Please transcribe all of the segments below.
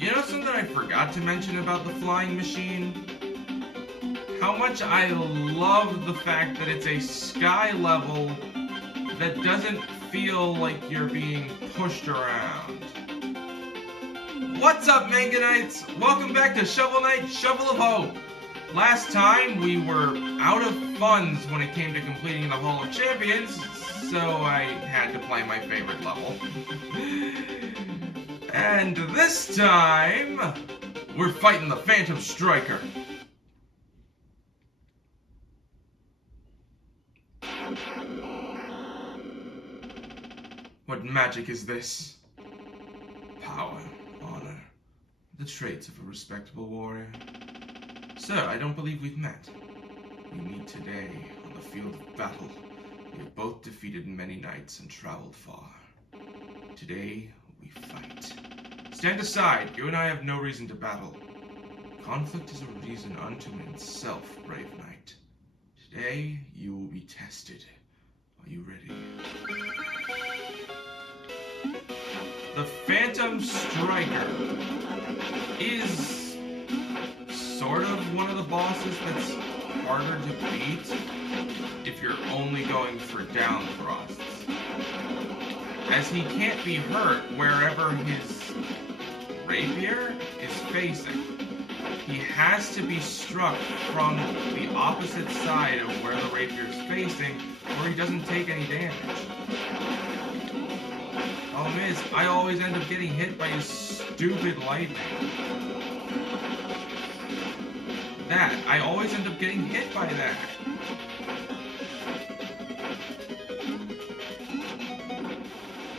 You know something I forgot to mention about the flying machine? How much I love the fact that it's a sky level that doesn't feel like you're being pushed around. What's up, Manganites? Welcome back to Shovel Knight Shovel of Hope. Last time we were out of funds when it came to completing the Hall of Champions, so I had to play my favorite level. And this time, we're fighting the Phantom Striker. What magic is this? Power, honor, the traits of a respectable warrior. Sir, I don't believe we've met. We meet today on the field of battle. We have both defeated many knights and traveled far. Today, we fight. Stand aside, you and I have no reason to battle. Conflict is a reason unto itself, brave knight. Today, you will be tested. Are you ready? The Phantom Striker is sort of one of the bosses that's harder to beat if you're only going for down thrusts, as he can't be hurt wherever his rapier is facing. He has to be struck from the opposite side of where the rapier is facing, or he doesn't take any damage. Problem is, I always end up getting hit by his stupid lightning. I always end up getting hit by that.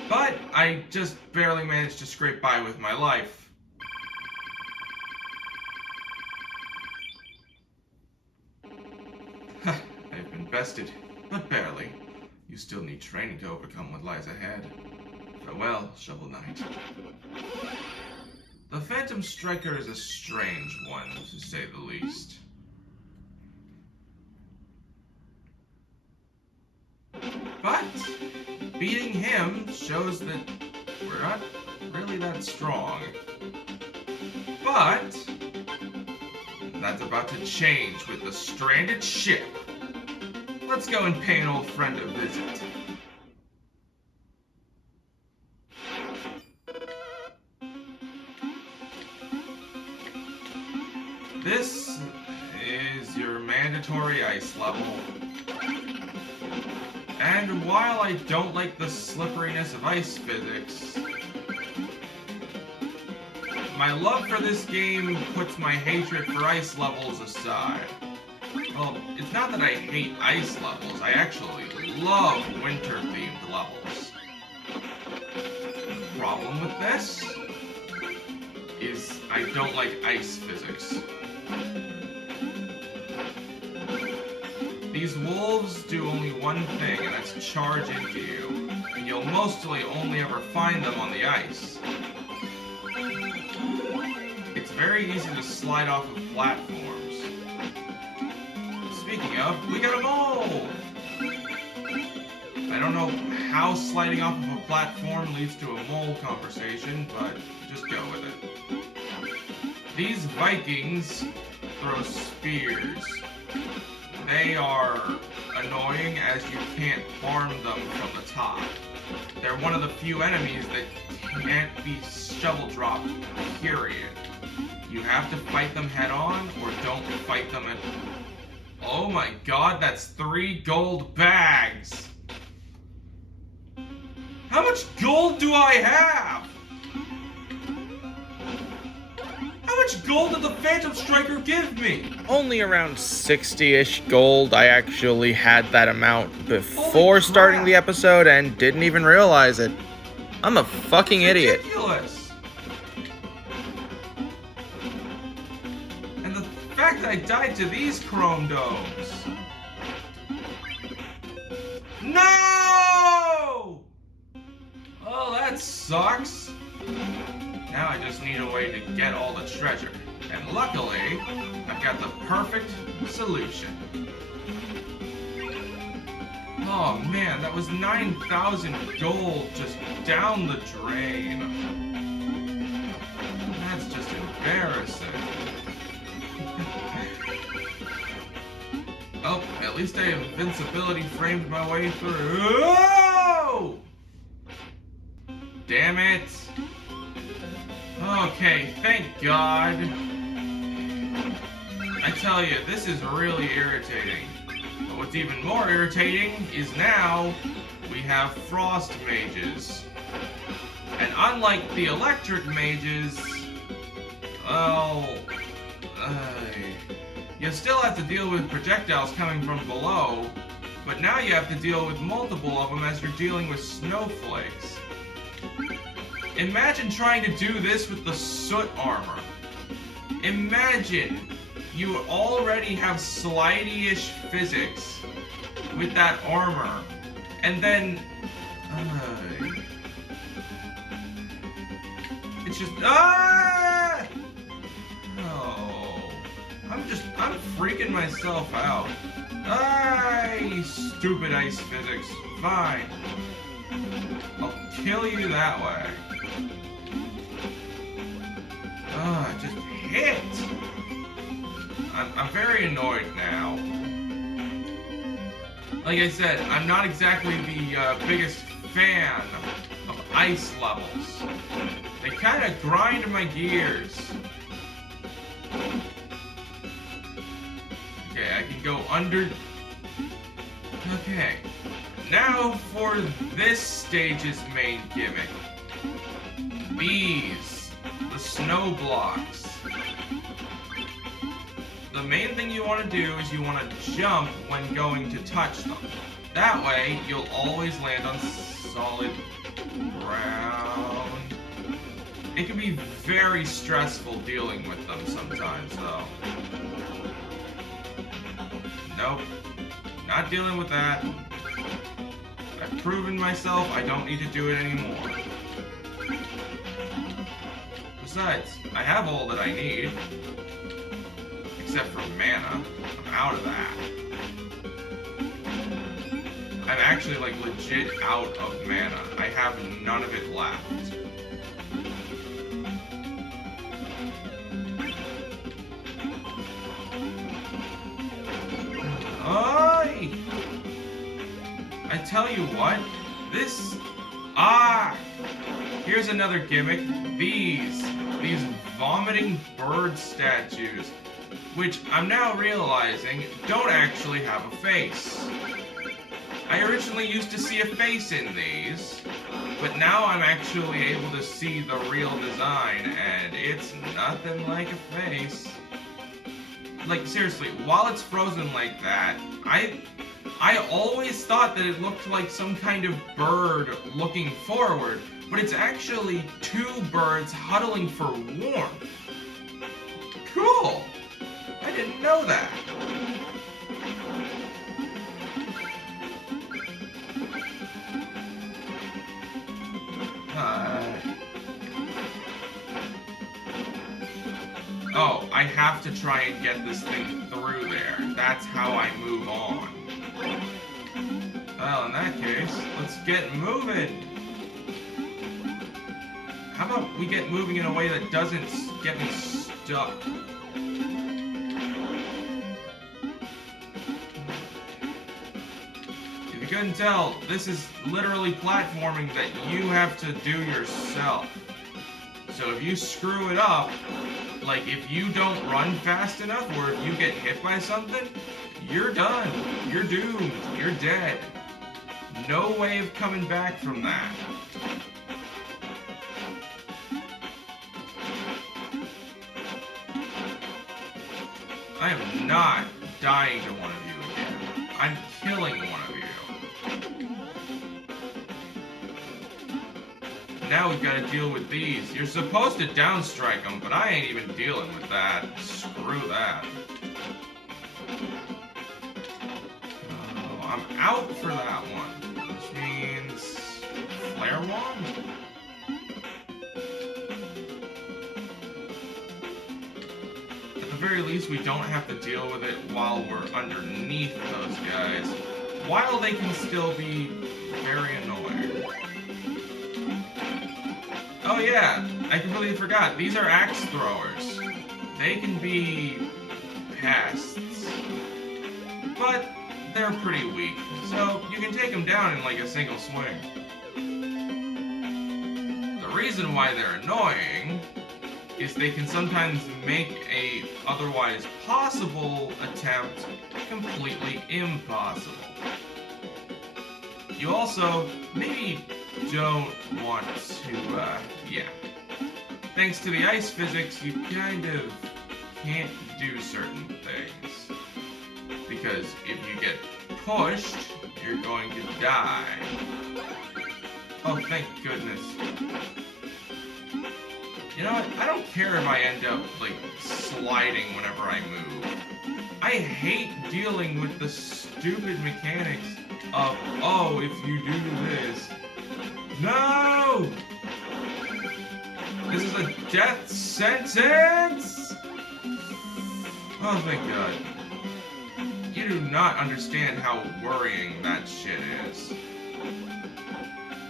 But I just barely managed to scrape by with my life. I've been bested, but barely. You still need training to overcome what lies ahead. Farewell, Shovel Knight. The Phantom Striker is a strange one, to say the least. But beating him shows that we're not really that strong. But that's about to change with the stranded ship. Let's go and pay an old friend a visit. This is your mandatory ice level. And while I don't like the slipperiness of ice physics, my love for this game puts my hatred for ice levels aside. Well, it's not that I hate ice levels, I actually love winter-themed levels. The problem with this is I don't like ice physics. These wolves do only one thing, and that's charge into you, and you'll mostly only ever find them on the ice. It's very easy to slide off of platforms. Speaking of, we got a mole! I don't know how sliding off of a platform leads to a mole conversation, but just go with it. These Vikings throw spears. They are annoying as you can't harm them from the top. They're one of the few enemies that can't be shovel dropped, period. You have to fight them head on, or don't fight them at... Oh my god, that's 3 gold bags! How much gold do I have? How much gold did the Phantom Striker give me? Only around 60-ish gold. I actually had that amount before starting the episode and didn't even realize it. I'm a fucking idiot. Ridiculous. And the fact that I died to these chrome domes. No! Oh, that sucks. Now I just need a way to get all the treasure. And luckily, I've got the perfect solution. Oh man, that was 9,000 gold just down the drain. That's just least I have invincibility framed my way through. Oh! Damn it. Okay, thank God. I tell you, this is really irritating. But what's even more irritating is now we have frost mages. And unlike the electric mages, well, you still have to deal with projectiles coming from below, but now you have to deal with multiple of them as you're dealing with snowflakes. Imagine trying to do this with the soot armor. Imagine you already have slidey-ish physics with that armor, and then it's just I'm freaking myself out. Stupid ice physics. Fine. I'll kill you that way. Just hit! I'm very annoyed now. Like I said, I'm not exactly the biggest fan of ice levels. They kind of grind my gears. Okay, I can go under... Okay. Now for this stage's main gimmick. These. The snow blocks. The main thing you want to do is you want to jump when going to touch them. That way, you'll always land on solid ground. It can be very stressful dealing with them sometimes, though. Nope. Not dealing with that. I've proven myself I don't need to do it anymore. Besides, I have all that I need. Except for mana. I'm out of that. I'm actually, like, legit out of mana. I have none of it left. Oi! I tell you what, this... Here's another gimmick. These vomiting bird statues, which I'm now realizing don't actually have a face. I originally used to see a face in these, but now I'm actually able to see the real design, and it's nothing like a face. Like, seriously, while it's frozen like that, I always thought that it looked like some kind of bird looking forward, but it's actually two birds huddling for warmth. Cool! I didn't know that. Oh, I have to try and get this thing through there. That's how I move on. Well, in that case, let's get moving. How about we get moving in a way that doesn't get me stuck? If you couldn't tell, this is literally platforming that you have to do yourself. So if you screw it up, like if you don't run fast enough or if you get hit by something, you're done. You're doomed. You're dead. No way of coming back from that. I am not dying to one of you again. I'm killing one of you. Now we've got to deal with these. You're supposed to downstrike them, but I ain't even dealing with that. Screw that. Oh, I'm out for that one. Which means... Flare Wand? At the very least, we don't have to deal with it while we're underneath those guys. While they can still be very annoying. Oh yeah, I completely forgot. These are axe throwers. They can be pests. But they're pretty weak, so you can take them down in like a single swing. The reason why they're annoying is they can sometimes make a otherwise possible attempt completely impossible. You also maybe don't want to, yeah. Thanks to the ice physics, you kind of can't do certain things. Because if you get pushed, you're going to die. Oh, thank goodness. You know what? I don't care if I end up, like, sliding whenever I move. I hate dealing with the stupid mechanics of, oh, if you do this. No! This is a death sentence! Oh, thank God. You do not understand how worrying that shit is.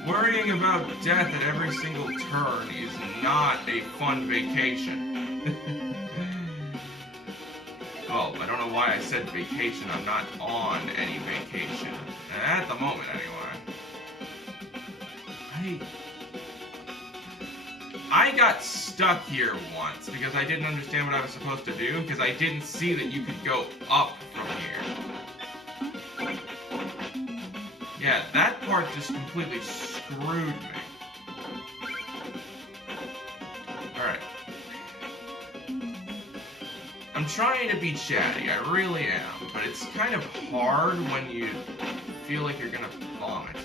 Worrying about death at every single turn is not a fun vacation. Well, I don't know why I said vacation. I'm not on any vacation. At the moment, anyway. I got stuck here once because I didn't understand what I was supposed to do because I didn't see that you could go up from here. Yeah, that part just completely screwed me. Alright. I'm trying to be chatty, I really am, but it's kind of hard when you feel like you're gonna vomit.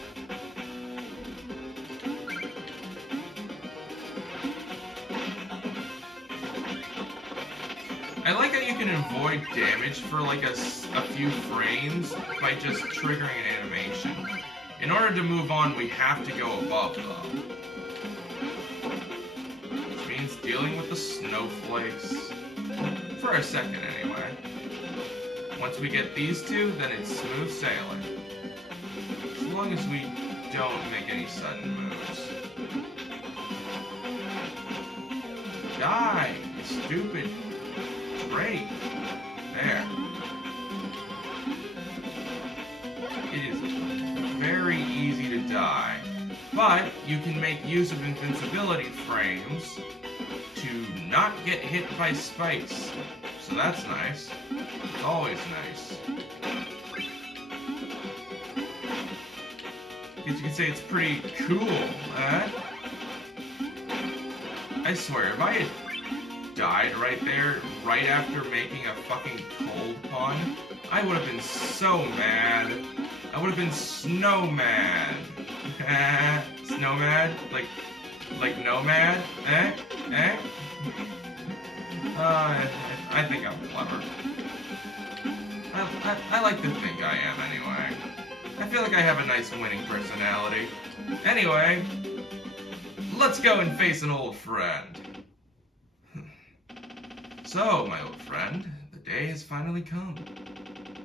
I like how you can avoid damage for like a few frames by just triggering an animation. In order to move on, we have to go above them. Which means dealing with the snowflakes. For a second, anyway. Once we get these two, then it's smooth sailing. As long as we don't make any sudden moves. Die, you stupid. Great. There. It is very easy to die, but you can make use of invincibility frames to not get hit by spikes. So that's nice. It's always nice. You can say it's pretty cool, huh? I swear, if I had died right there, right after making a fucking cold pun, I would have been so mad. I would have been snow-mad. Snow-mad? Like nomad? I think I'm clever. I like to think I am, anyway. I feel like I have a nice winning personality. Anyway, let's go and face an old friend. So, my old friend, the day has finally come.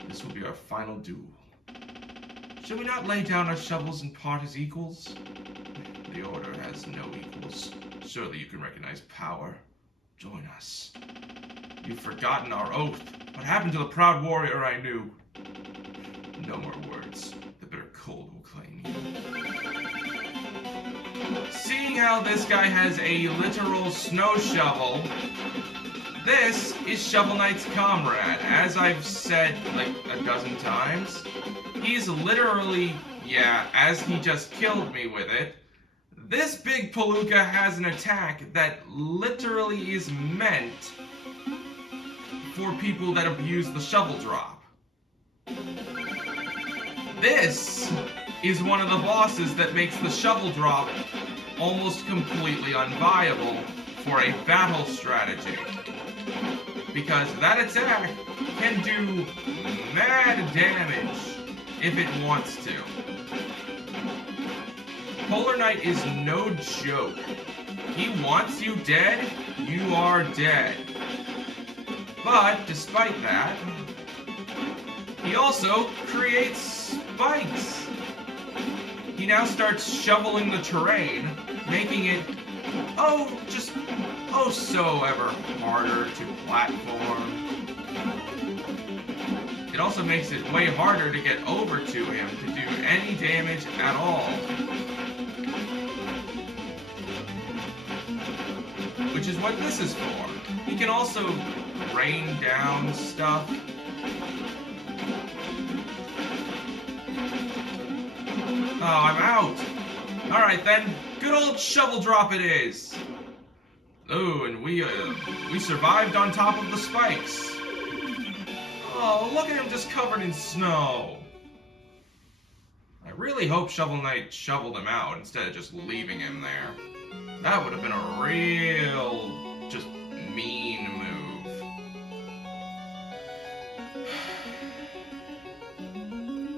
This will be our final duel. Shall we not lay down our shovels and part as equals? The Order has no equals. Surely you can recognize power. Join us. You've forgotten our oath. What happened to the proud warrior I knew? No more words. The bitter cold will claim you. Seeing how this guy has a literal snow shovel, this is Shovel Knight's comrade. As I've said like a dozen times, he's literally, yeah, as he just killed me with it, this big palooka has an attack that literally is meant for people that abuse the shovel drop. This is one of the bosses that makes the shovel drop almost completely unviable for a battle strategy. Because that attack can do mad damage if it wants to. Polar Knight is no joke. He wants you dead, you are dead. But despite that, he also creates spikes. He now starts shoveling the terrain, making it, just so ever harder to platform. It also makes it way harder to get over to him to do any damage at all. Which is what this is for. He can also rain down stuff. Oh, I'm out. Alright then, good old shovel drop it is. Oh, and we survived on top of the spikes. Oh, look at him just covered in snow. I really hope Shovel Knight shoveled him out instead of just leaving him there. That would have been a real, just mean move.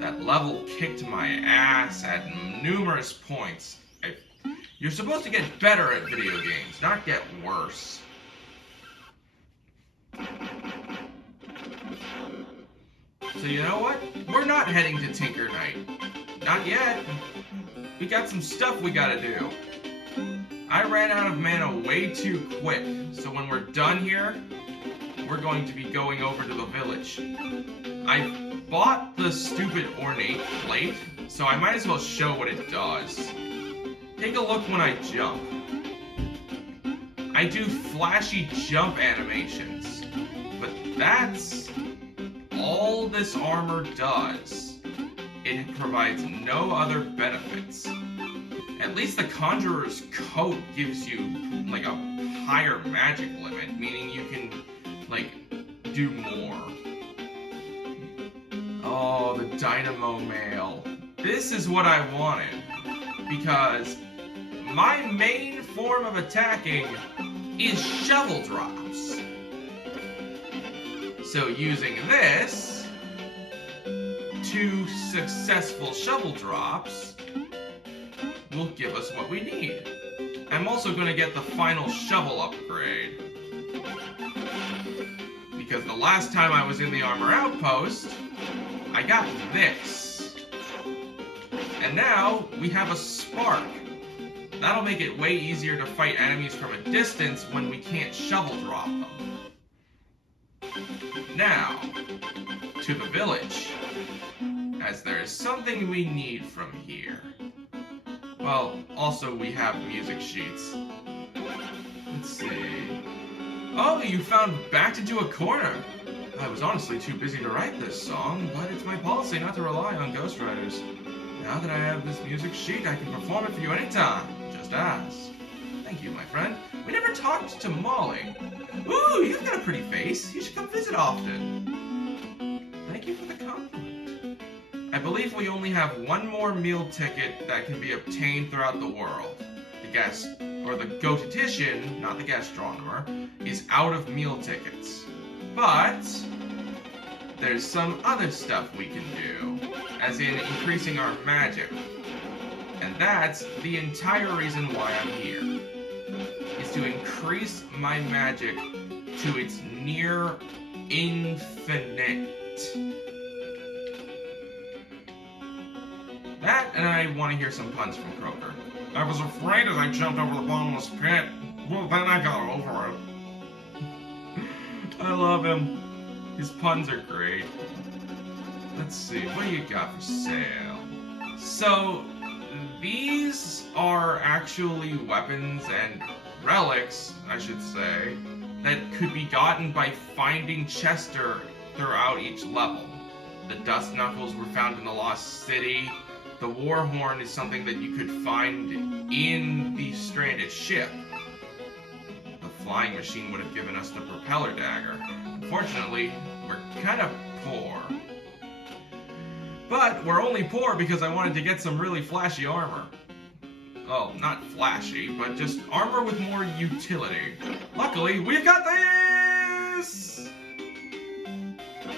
That level kicked my ass at numerous points. You're supposed to get better at video games, not get worse. So you know what? We're not heading to Tinker Knight. Not yet. We got some stuff we gotta do. I ran out of mana way too quick, so when we're done here, we're going to be going over to the village. I bought the stupid ornate plate, so I might as well show what it does. Take a look when I jump. I do flashy jump animations, but that's all this armor does. It provides no other benefits. At least the Conjurer's Coat gives you, like, a higher magic limit, meaning you can, like, do more. Oh, the Dynamo Mail. This is what I wanted, because my main form of attacking is shovel drops. So using this, 2 successful shovel drops will give us what we need. I'm also going to get the final shovel upgrade. Because the last time I was in the armor outpost, I got this. And now we have a spark. That'll make it way easier to fight enemies from a distance when we can't shovel drop them. Now, to the village, as there is something we need from here. Well, also we have music sheets. Let's see. Oh, you found Backed Into a Corner. I was honestly too busy to write this song, but it's my policy not to rely on ghostwriters. Now that I have this music sheet, I can perform it for you anytime. Just ask. Thank you, my friend. We never talked to Molly. Ooh, you've got a pretty face. You should come visit often. Thank you for the compliment. I believe we only have one more meal ticket that can be obtained throughout the world. The guest, or the Goatitian, not the gastronomer, is out of meal tickets. But there's some other stuff we can do, as in increasing our magic. And that's the entire reason why I'm here, is to increase my magic to its near infinite. That, and I want to hear some puns from Croaker. I was afraid as I jumped over the bottomless pit. Well, then I got over it. I love him. His puns are great. Let's see, what do you got for sale? So, these are actually weapons and relics, I should say, that could be gotten by finding Chester throughout each level. The Dust Knuckles were found in the Lost City. The War Horn is something that you could find in the stranded ship. The flying machine would have given us the propeller dagger. Unfortunately, we're kind of poor. But we're only poor because I wanted to get some really flashy armor. Well, not flashy, but just armor with more utility. Luckily, we've got this!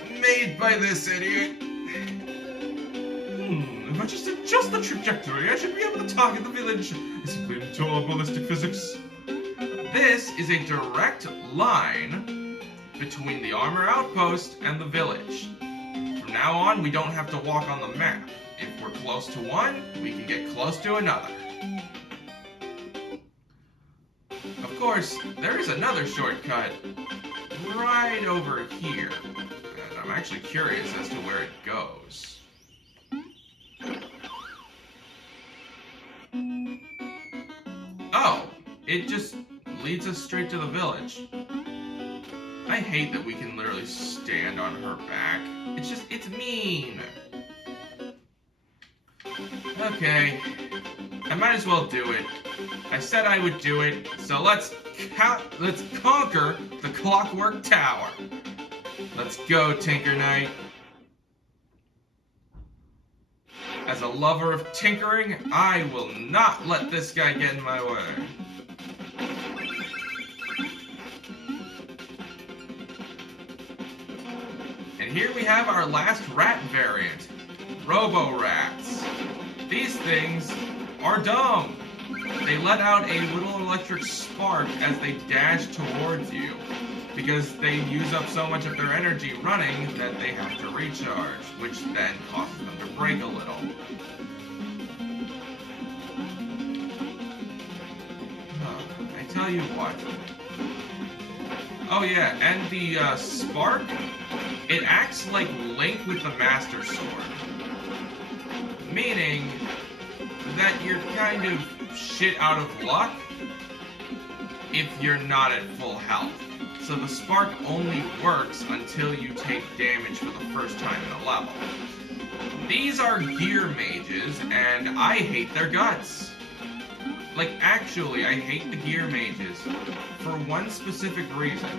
Made by this idiot. If I just adjust the trajectory, I should be able to target the village. I simply adore ballistic physics. This is a direct line between the armor outpost and the village. From now on, we don't have to walk on the map. If we're close to one, we can get close to another. Of course, there is another shortcut right over here. And I'm actually curious as to where it goes. Oh, it just leads us straight to the village. I hate that we can literally stand on her back. It's mean. Okay, I might as well do it. I said I would do it, so let's conquer the Clockwork Tower. Let's go, Tinker Knight. As a lover of tinkering, I will not let this guy get in my way. And here we have our last rat variant, Robo-Rats. These things are dumb. They let out a little electric spark as they dash towards you, because they use up so much of their energy running that they have to recharge, which then causes them to break a little. I tell you what. Oh yeah, and the spark, it acts like Link with the Master Sword. Meaning that you're kind of shit out of luck if you're not at full health. So the spark only works until you take damage for the first time in a level. These are gear mages, and I hate their guts. Like, actually, I hate the gear mages for one specific reason.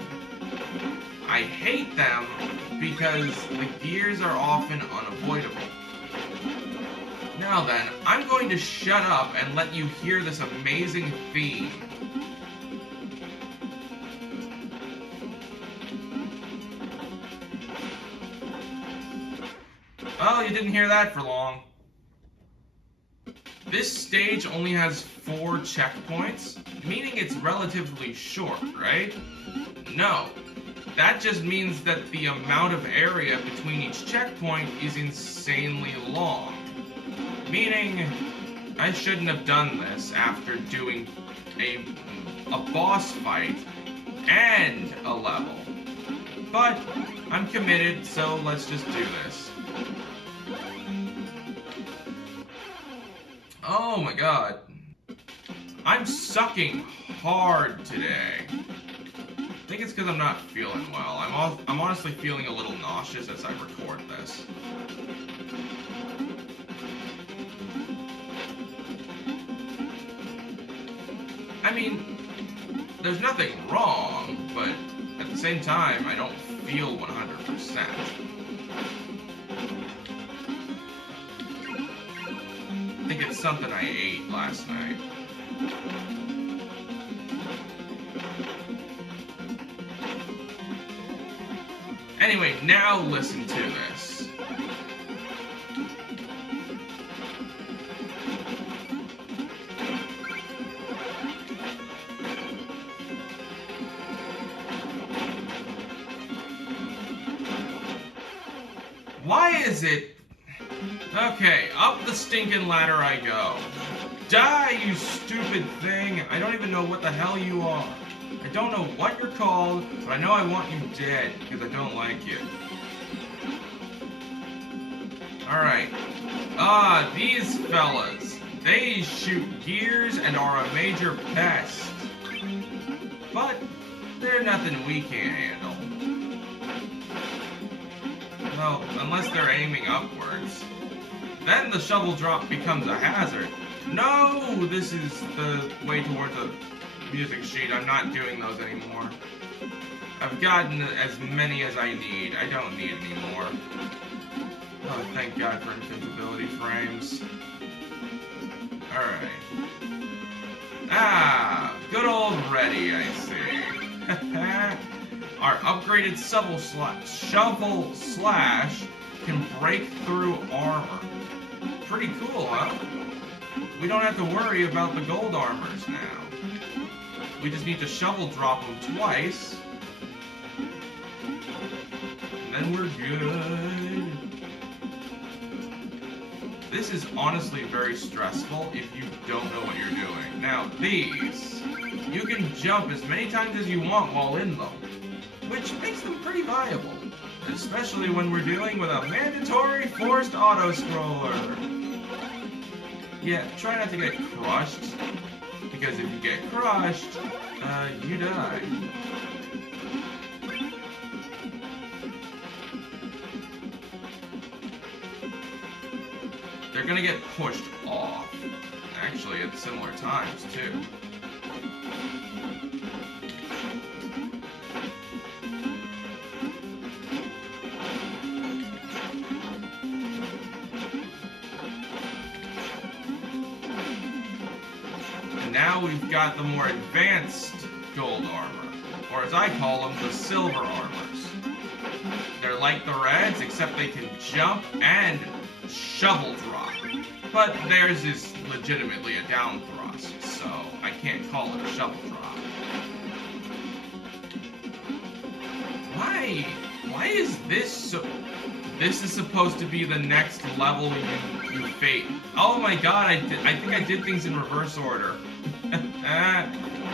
I hate them because the gears are often unavoidable. Now then, I'm going to shut up and let you hear this amazing theme. Well, you didn't hear that for long. This stage only has 4 checkpoints, meaning it's relatively short, right? No. That just means that the amount of area between each checkpoint is insanely long. Meaning, I shouldn't have done this after doing a boss fight and a level. But I'm committed, so let's just do this. Oh my god. I'm sucking hard today. I think it's because I'm not feeling well. I'm honestly feeling a little nauseous as I record this. I mean, there's nothing wrong, but at the same time, I don't feel 100%. I think it's something I ate last night. Anyway, now listen to this. Why is it... Okay, up the stinking ladder I go. Die, you stupid thing! I don't even know what the hell you are. I don't know what you're called, but I know I want you dead, because I don't like you. Alright. These fellas. They shoot gears and are a major pest. But they're nothing we can't handle. Well, unless they're aiming upwards. Then the shovel drop becomes a hazard. No! This is the way towards the music sheet. I'm not doing those anymore. I've gotten as many as I need. I don't need any more. Oh, thank God for invisibility frames. Alright. Good old ready, I see. Our upgraded shovel slash can break through armor. Pretty cool, huh? We don't have to worry about the gold armors now. We just need to shovel drop them twice. And then we're good. This is honestly very stressful if you don't know what you're doing. Now, these, you can jump as many times as you want while in them, which makes them pretty viable. Especially when we're dealing with a mandatory forced auto-scroller. Yeah, try not to get crushed, because if you get crushed, you die. They're gonna get pushed off, actually at similar times too. Now we've got the more advanced gold armor, or as I call them, the silver armors. They're like the reds, except they can jump and shovel drop. But theirs is legitimately a down thrust, so I can't call it a shovel drop. Why is this so... This is supposed to be the next level you fate. Oh my god, I think I did things in reverse order.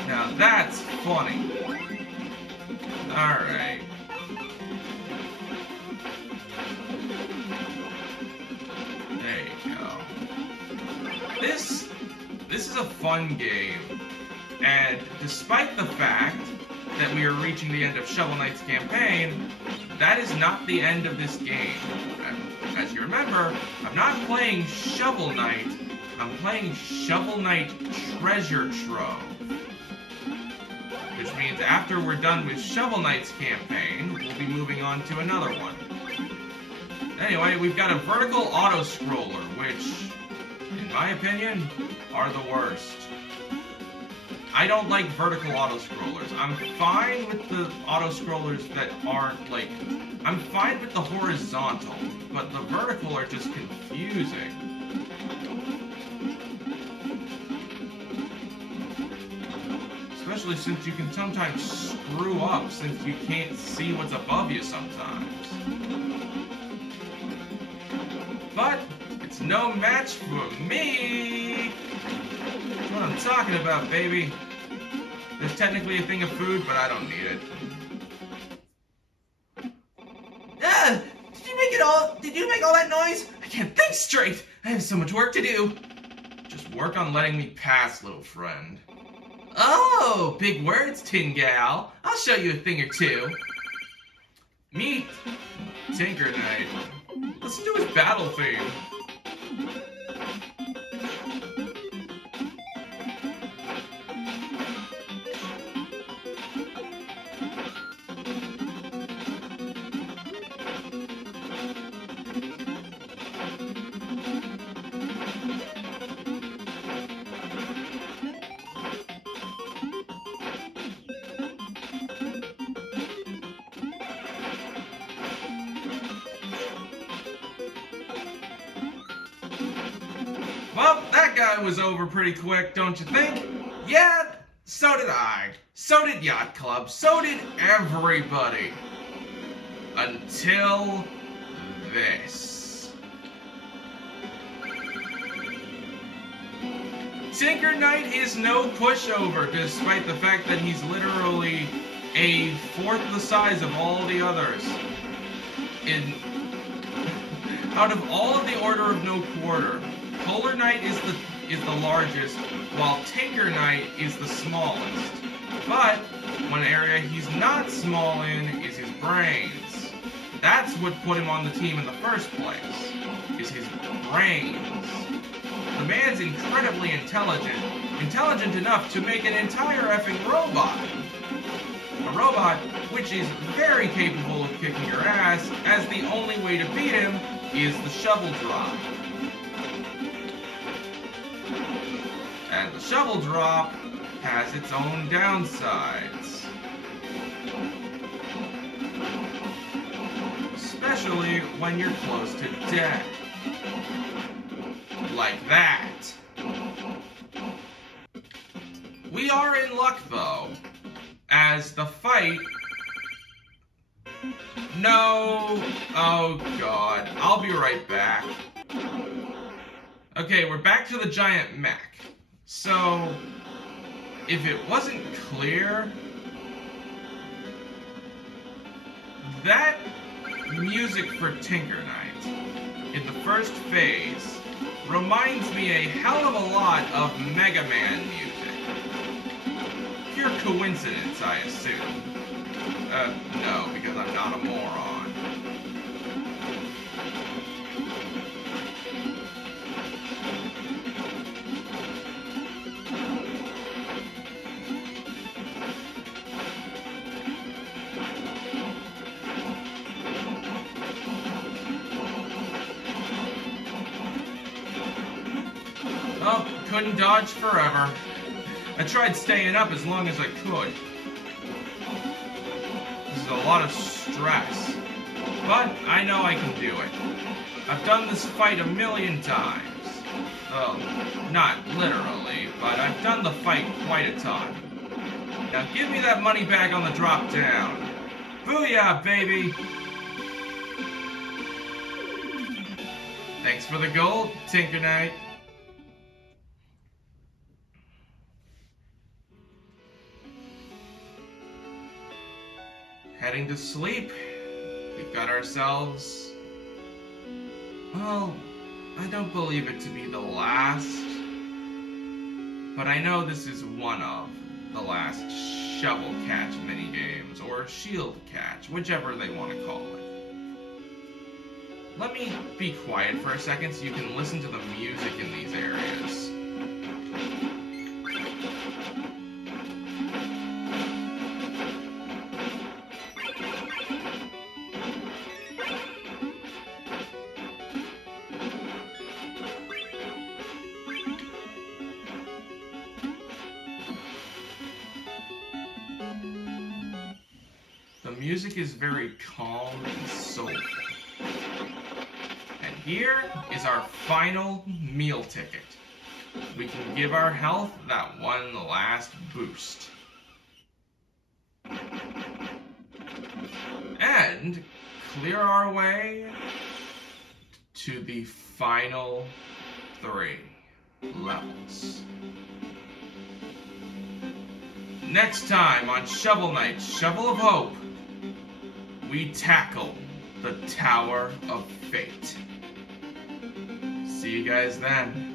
Now that's funny. Alright. There you go. This is a fun game. And despite the fact that we are reaching the end of Shovel Knight's campaign, that is not the end of this game. As you remember, I'm not playing Shovel Knight, I'm playing Shovel Knight Treasure Trove. Which means after we're done with Shovel Knight's campaign, we'll be moving on to another one. Anyway, we've got a vertical auto-scroller, which, in my opinion, are the worst. I don't like vertical auto-scrollers. I'm fine with the auto-scrollers that aren't, like... I'm fine with the horizontal, but the vertical are just confusing. Especially since you can sometimes screw up since you can't see what's above you sometimes. But it's no match for me! That's what I'm talking about, baby. There's technically a thing of food, but I don't need it. Did you make all that noise? I can't think straight! I have so much work to do! Just work on letting me pass, little friend. Oh, big words, Tin Gal. I'll show you a thing or two. Meet Tinker Knight. Listen to his battle theme. Well, that guy was over pretty quick, don't you think? Yeah, so did I. So did Yacht Club. So did everybody. Until this. Tinker Knight is no pushover, despite the fact that he's literally a fourth the size of all the others. Out of all of the Order of No Quarter, Polar Knight is the largest, while Tinker Knight is the smallest. But one area he's not small in is his brains. That's what put him on the team in the first place, is his brains. The man's incredibly intelligent enough to make an entire effing robot. A robot which is very capable of kicking your ass, as the only way to beat him is the shovel drop. And the shovel drop has its own downsides. Especially when you're close to death. Like that. We are in luck though, as the fight... No! Oh god, I'll be right back. Okay, we're back to the giant mech. So, if it wasn't clear, that music for Tinker Knight, in the first phase, reminds me a hell of a lot of Mega Man music. Pure coincidence, I assume. No, because I'm not a moron. Oh, couldn't dodge forever. I tried staying up as long as I could. This is a lot of stress. But I know I can do it. I've done this fight a million times. Well, not literally, but I've done the fight quite a ton. Now give me that money back on the drop down. Booyah, baby! Thanks for the gold, Tinker Knight. Heading to sleep. We've got ourselves... Well, I don't believe it to be the last. But I know this is one of the last shovel catch minigames, or shield catch, whichever they want to call it. Let me be quiet for a second so you can listen to the music in these areas. The music is very calm and soulful. And here is our final meal ticket. We can give our health that one last boost. And clear our way to the final 3 levels. Next time on Shovel Knight, Shovel of Hope, we tackle the Tower of Fate. See you guys then.